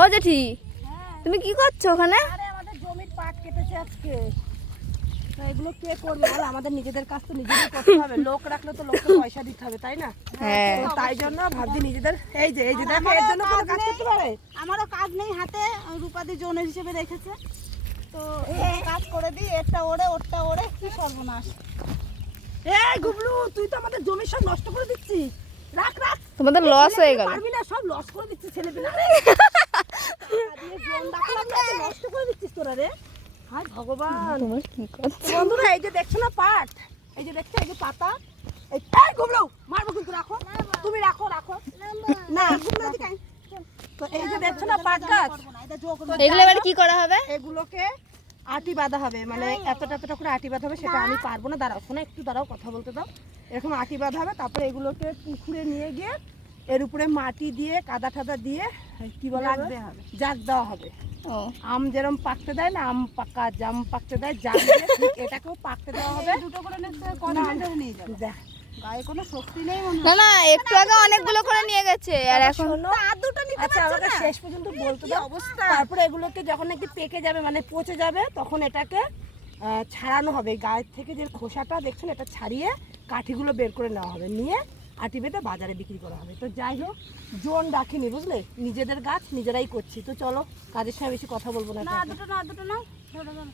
ও জেঠি, তুমি কি করছো ওখানে? আরে আমাদের জমির পাট কেটেছে আজকে, তো এগুলো কে করবে? আর আমাদের নিজেদের কাজ তো নিজেদের করতে হবে, লোক রাখলে তো লোককে পয়সা দিতে হবে, তাই না? হ্যাঁ। তো তাই জন্য ভাবছি নিজেদের এই যে দেখো, এর জন্য কোনো কাজ করতে পারে? আমারও কাজ নেই হাতে, রূপাদি জোনের হিসেবে রেখেছে, তো কাজ করে দিই। এটা ওরে ওরটা ওরে, কি সর্বনাশ। এই গুবলু, তুই তো আমাদের জমির সব নষ্ট করে দিচ্ছিস। রাখ রাখ, তোমাদের লস হয়ে গেল। পারবি না, সব লস করে দিচ্ছিস ছেলেপেলে। দিয়ে জোন রাখলাম না, তো নষ্ট করে দিচ্ছিস তোরা রে। হায় ভগবান। তোমার কি করছো? বন্ধুরা, এই যে দেখছো না পাট, এই যে দেখছো, এই যে পাতা, এই গুবলু মারবো কিন্তু, রাখো তুমি, রাখো রাখো না। তো এই যে দেখছো না পাট গাছ, এগুলো এবার কি করা হবে? এগুলোকে আটি বাঁধা হবে, মানে এতটা এতটা করে আটি বাঁধা হবে। সেটা আমি পারবো না, দাঁড়াও শোনো, একটু দাঁড়াও, কথা বলতে দাও। এরকম আটি বাঁধা হবে, তারপরে এগুলোকে পুকুরে নিয়ে গিয়ে এর উপরে মাটি দিয়ে কাদা টাদা দিয়ে কি বলা হবে, জাগ দেওয়া হবে। ও, আম যেরকম পাকতে দেয় না, আম পাকা জাম পাকতে দেয়, জাগ দিয়ে ঠিক এটাকেও পাকতে দেওয়া হবে। দুটো করে নিয়ে যাবে, দেখ, গায়ে কোনো শক্তি নেই মনে না না, একটু আগে অনেকগুলো করে নিয়ে গেছে আর এখন শোনো, আর দুটো নিতে আচ্ছা পারছো আমাকে না? শেষ পর্যন্ত বলতে কি দাও। অবস্থা। তারপরে এগুলোকে যখন একটু পেকে যাবে, মানে পচে যাবে, তখন এটাকে ছাড়ানো হবে। গায়ের থেকে যে খোসাটা দেখছেন, এটা ছাড়িয়ে কাঠিগুলো বের করে নেওয়া হবে, নিয়ে আটি বেঁধে বাজারে বিক্রি করা হবে। তো যাই হোক, জোন রাখিনি, বুঝলে, নিজেদের গাছ নিজেরাই করছি। তো চলো, কাজের সময় বেশি কথা বলবো না। না, দুটো না, ধরো ধরো।